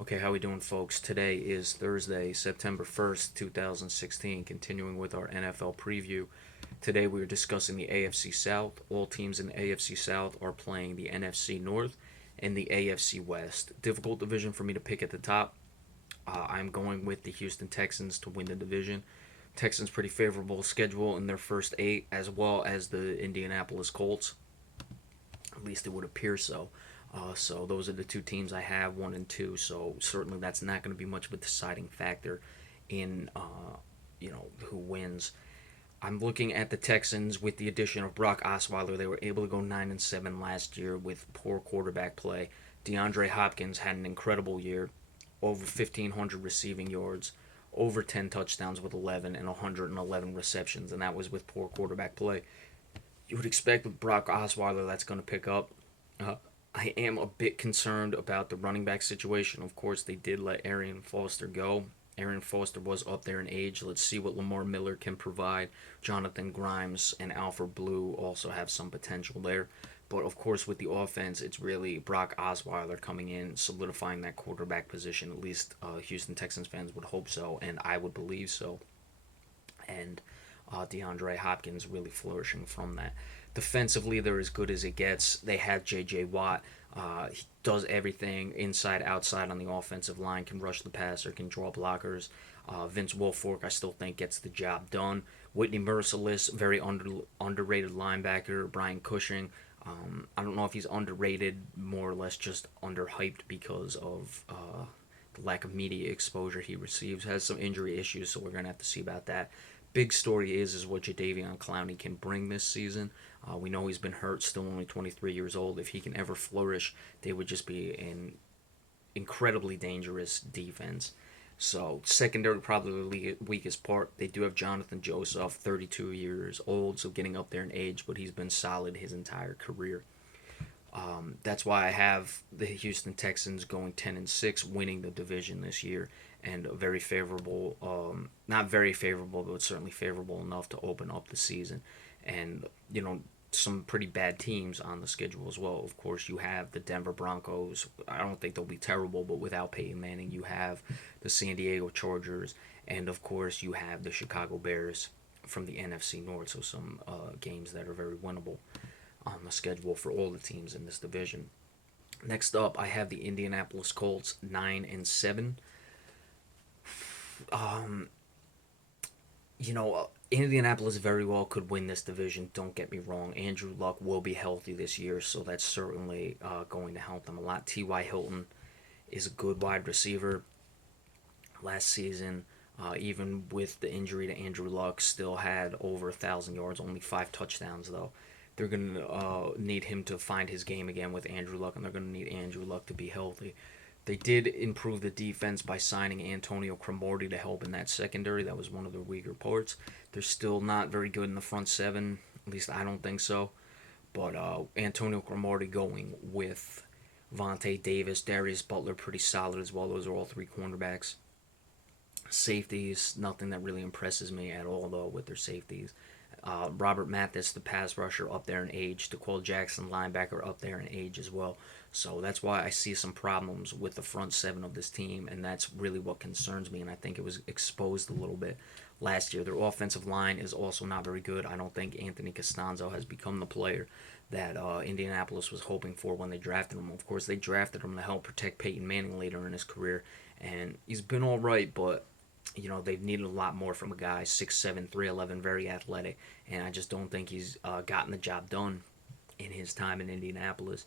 Okay, how we doing, folks? Today is Thursday, September 1st, 2016, continuing with our NFL preview. Today we are discussing the AFC South. All teams in the AFC South are playing the NFC North and the AFC West. Difficult division for me to pick at the top. I'm going with the Houston Texans to win the division. Texans pretty favorable schedule in their first eight, as well as the Indianapolis Colts. At least it would appear so. So those are the two teams I have, one and two. So certainly that's not going to be much of a deciding factor in who wins. I'm looking at the Texans with the addition of Brock Osweiler. They were able to go 9-7 last year with poor quarterback play. DeAndre Hopkins had an incredible year, over 1,500 receiving yards, over 10 touchdowns with 11 and 111 receptions, and that was with poor quarterback play. You would expect with Brock Osweiler that's going to pick up. Uh, I am a bit concerned about the running back situation. Of course, they did let Arian Foster go. Arian Foster was up there in age. Let's see what Lamar Miller can provide. Jonathan Grimes and Alfred Blue also have some potential there. But of course, with the offense, it's really Brock Osweiler coming in, solidifying that quarterback position. At least Houston Texans fans would hope so, and I would believe so. And DeAndre Hopkins really flourishing from that. Defensively, they're as good as it gets. They have J.J. Watt. He does everything inside, outside on the offensive line. Can rush the passer, can draw blockers. Vince Wilfork, I still think, gets the job done. Whitney Merciless, very underrated linebacker. Brian Cushing, I don't know if he's underrated, more or less just underhyped because of the lack of media exposure he receives. Has some injury issues, so we're going to have to see about that. Big story is what Jadeveon Clowney can bring this season. We know he's been hurt, still only 23 years old. If he can ever flourish, they would just be an incredibly dangerous defense. So secondary probably the weakest part. They do have Jonathan Joseph, 32 years old, so getting up there in age, but he's been solid his entire career. That's why I have the Houston Texans going 10-6, winning the division this year, and a very favorable, not very favorable, but certainly favorable enough to open up the season. And some pretty bad teams on the schedule as well. Of course, you have the Denver Broncos. I don't think they'll be terrible, but without Peyton Manning, you have the San Diego Chargers, and of course, you have the Chicago Bears from the NFC North. So some games that are very winnable on the schedule for all the teams in this division. Next up, I have the Indianapolis Colts 9-7. Um, Indianapolis very well could win this division. Don't get me wrong. Andrew Luck will be healthy this year, so that's certainly going to help them a lot. T.Y. Hilton is a good wide receiver. Last season, even with the injury to Andrew Luck, still had over 1,000 yards, only 5 touchdowns though. They're going to need him to find his game again with Andrew Luck, and they're going to need Andrew Luck to be healthy. They did improve the defense by signing Antonio Cromartie to help in that secondary. That was one of their weaker parts. They're still not very good in the front seven. At least I don't think so. But Antonio Cromartie going with Vontae Davis, Darius Butler, pretty solid as well. Those are all three cornerbacks. Safeties, nothing that really impresses me at all, though, with their safeties. Robert Mathis, the pass rusher, up there in age. DeQuell Jackson, linebacker, up there in age as well. So that's why I see some problems with the front seven of this team, and that's really what concerns me. And I think it was exposed a little bit last year. Their offensive line is also not very good. I don't think Anthony Costanzo has become the player that Indianapolis was hoping for when they drafted him. Of course, they drafted him to help protect Peyton Manning later in his career, and he's been all right, but they've needed a lot more from a guy 6'7", 311, very athletic, and I just don't think he's gotten the job done in his time in Indianapolis.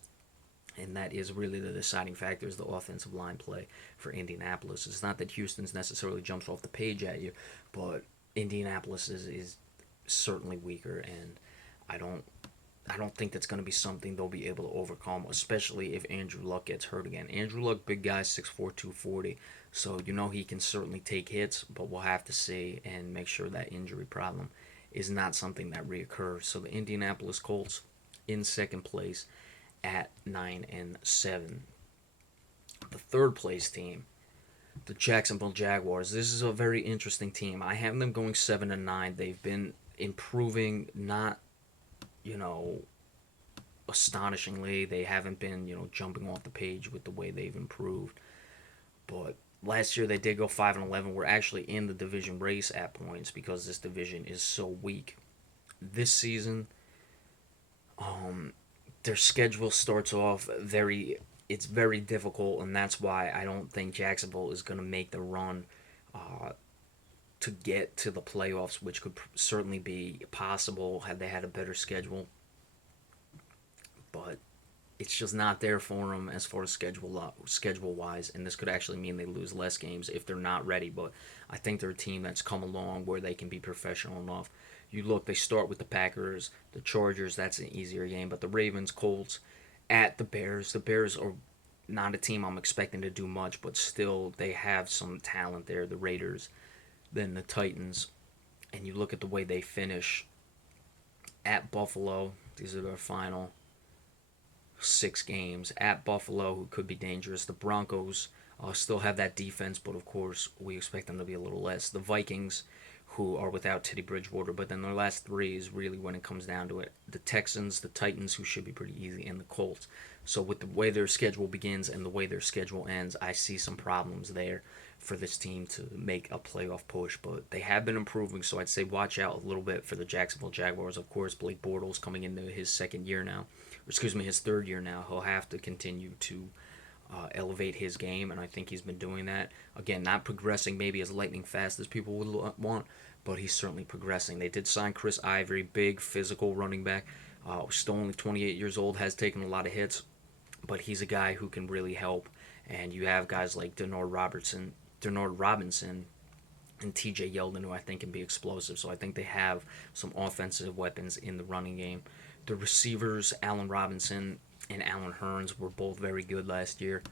And that is really the deciding factor, is the offensive line play for Indianapolis. It's not that Houston's necessarily jumps off the page at you, but Indianapolis is certainly weaker, and I don't I don't think that's going to be something they'll be able to overcome, especially if Andrew Luck gets hurt again. Andrew Luck, big guy, 6'4", 240, so he can certainly take hits, but we'll have to see and make sure that injury problem is not something that reoccurs. So the Indianapolis Colts in second place at 9-7. The third place team, the Jacksonville Jaguars. This is a very interesting team. I have them going 7-9. They've been improving, not you know astonishingly. They haven't been jumping off the page with the way they've improved. But last year they did go 5-11. We're actually in the division race at points because this division is so weak. This season, their schedule starts off very. It's very difficult, and that's why I don't think Jacksonville is going to make the run uh, to get to the playoffs, which could certainly be possible had they had a better schedule. But it's just not there for them as far as schedule wise, and this could actually mean they lose less games if they're not ready. But I think they're a team that's come along where they can be professional enough. You look, they start with the Packers, the Chargers. That's an easier game, but the Ravens, Colts, at the Bears. The Bears are not a team I'm expecting to do much, but still they have some talent there. The Raiders, then the Titans, and you look at the way they finish at Buffalo. These are their final 6 games at Buffalo, who could be dangerous. The Broncos still have that defense, but of course we expect them to be a little less. The Vikings, who are without Teddy Bridgewater, but then their last 3 is really when it comes down to it. The Texans, the Titans, who should be pretty easy, and the Colts. So with the way their schedule begins and the way their schedule ends, I see some problems there for this team to make a playoff push. But they have been improving, so I'd say watch out a little bit for the Jacksonville Jaguars. Of course, Blake Bortles coming into his second year now, or excuse me, his third year now. He'll have to continue to elevate his game, and I think he's been doing that. Again, not progressing maybe as lightning fast as people would want, but he's certainly progressing. They did sign Chris Ivory, big physical running back. Still only 28 years old, has taken a lot of hits, but he's a guy who can really help. And you have guys like Denard Robinson, and T.J. Yeldon, who I think can be explosive. So I think they have some offensive weapons in the running game. The receivers, Allen Robinson and Allen Hurns, were both very good last year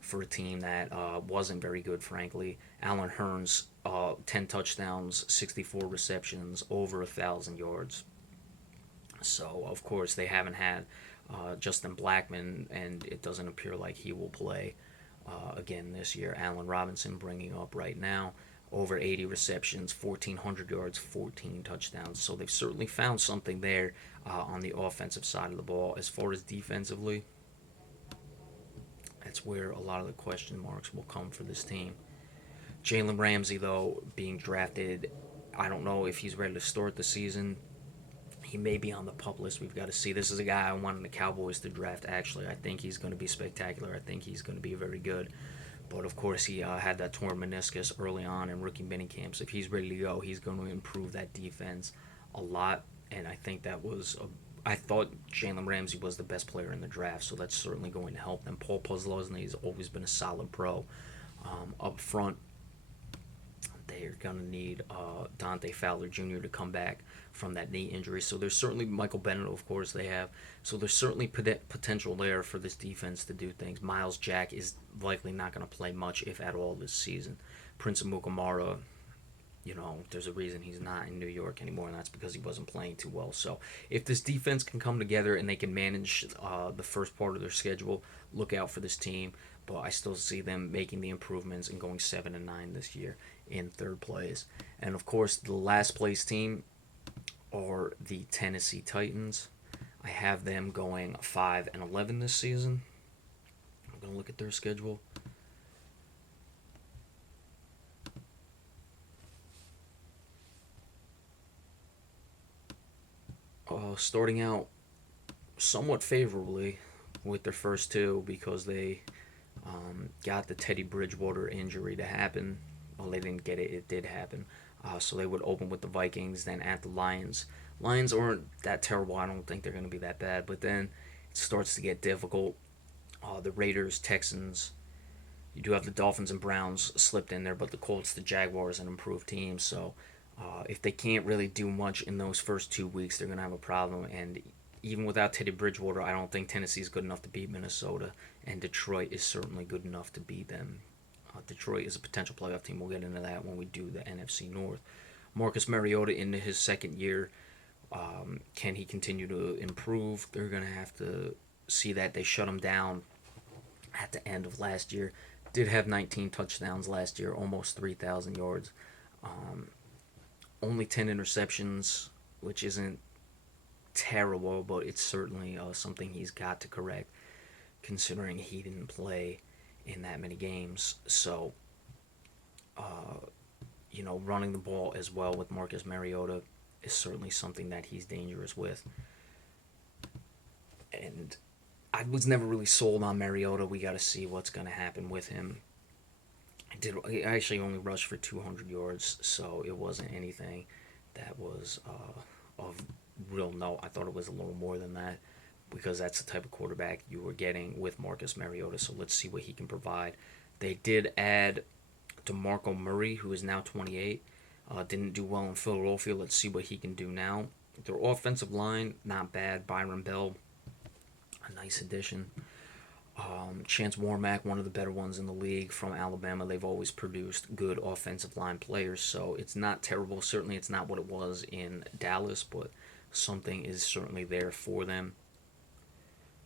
for a team that wasn't very good, frankly. Allen Hurns, 10 touchdowns, 64 receptions, over 1,000 yards. So, of course, they haven't had Justin Blackman, and it doesn't appear like he will play again this year. Allen Robinson bringing up right now over 80 receptions, 1,400 yards, 14 touchdowns. So they've certainly found something there on the offensive side of the ball. As far as defensively, that's where a lot of the question marks will come for this team. Jalen Ramsey, though, being drafted, I don't know if he's ready to start the season. He may be on the pup list. We've got to see. This is a guy I wanted the Cowboys to draft, actually. I think he's going to be spectacular. I think he's going to be very good. But, of course, he had that torn meniscus early on in rookie minicamp. So if he's ready to go, he's going to improve that defense a lot. And I think I thought Jalen Ramsey was the best player in the draft, so that's certainly going to help them. Paul Posluszny has always been a solid pro. Up front, they're going to need Dante Fowler Jr. to come back from that knee injury. So there's certainly Michael Bennett, of course, they have. So there's certainly potential there for this defense to do things. Miles Jack is likely not going to play much, if at all, this season. Prince Amukamara, there's a reason he's not in New York anymore, and that's because he wasn't playing too well. So if this defense can come together and they can manage the first part of their schedule, look out for this team. But I still see them making the improvements and going 7-9 this year in third place. And of course, the last place team are the Tennessee Titans. I have them going 5-11 this season. I'm going to look at their schedule. Starting out somewhat favorably with their first 2 because they got the Teddy Bridgewater injury to happen. Well, they didn't get it. It did happen. So they would open with the Vikings, then at the Lions. Lions aren't that terrible. I don't think they're going to be that bad. But then it starts to get difficult. The Raiders, Texans. You do have the Dolphins and Browns slipped in there, but the Colts, the Jaguars, an improved team. So if they can't really do much in those first 2 weeks, they're going to have a problem. And even without Teddy Bridgewater, I don't think Tennessee's good enough to beat Minnesota. And Detroit is certainly good enough to beat them. Detroit is a potential playoff team. We'll get into that when we do the NFC North. Marcus Mariota into his second year. Can he continue to improve? They're going to have to see that. They shut him down at the end of last year. Did have 19 touchdowns last year, almost 3,000 yards. Only 10 interceptions, which isn't terrible, but it's certainly something he's got to correct, considering he didn't play in that many games. So, running the ball as well with Marcus Mariota is certainly something that he's dangerous with. And I was never really sold on Mariota. We got to see what's going to happen with him. I actually only rushed for 200 yards, so it wasn't anything that was of real note. I thought it was a little more than that because that's the type of quarterback you were getting with Marcus Mariota. So let's see what he can provide. They did add DeMarco Murray, who is now 28. Didn't do well in Philadelphia. Let's see what he can do now. Their offensive line, not bad. Byron Bell, a nice addition. Chance Warmack, one of the better ones in the league from Alabama. They've always produced good offensive line players, so it's not terrible. Certainly, it's not what it was in Dallas, but something is certainly there for them.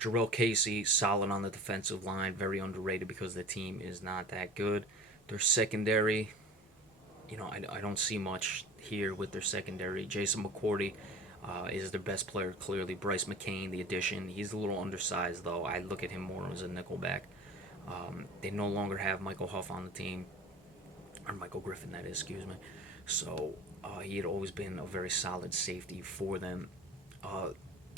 Jarrell Casey, solid on the defensive line, very underrated because the team is not that good. Their secondary, I don't see much here with their secondary. Jason McCourty is their best player, clearly. Bryce McCain, the addition. He's a little undersized, though. I look at him more as a nickelback. They no longer have Michael Huff on the team, or Michael Griffin, that is, excuse me. So he had always been a very solid safety for them. Uh,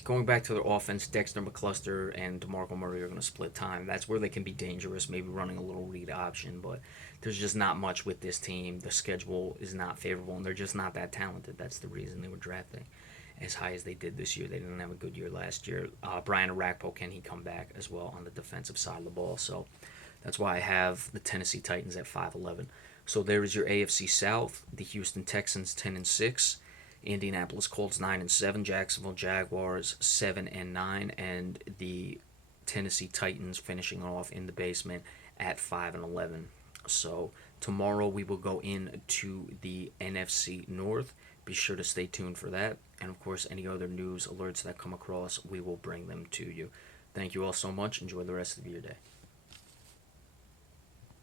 Going back to their offense, Dexter McCluster and DeMarco Murray are going to split time. That's where they can be dangerous, maybe running a little read option, but there's just not much with this team. The schedule is not favorable, and they're just not that talented. That's the reason they were drafting as high as they did this year. They didn't have a good year last year. Brian Arakpo, can he come back as well on the defensive side of the ball? So that's why I have the Tennessee Titans at 5-11. So there is your AFC South. The Houston Texans 10-6. Indianapolis Colts 9-7, Jacksonville Jaguars 7-9, and the Tennessee Titans finishing off in the basement at 5-11. So tomorrow we will go into the NFC North. Be sure to stay tuned for that, and of course any other news alerts that come across, we will bring them to you. Thank you all so much. Enjoy the rest of your day.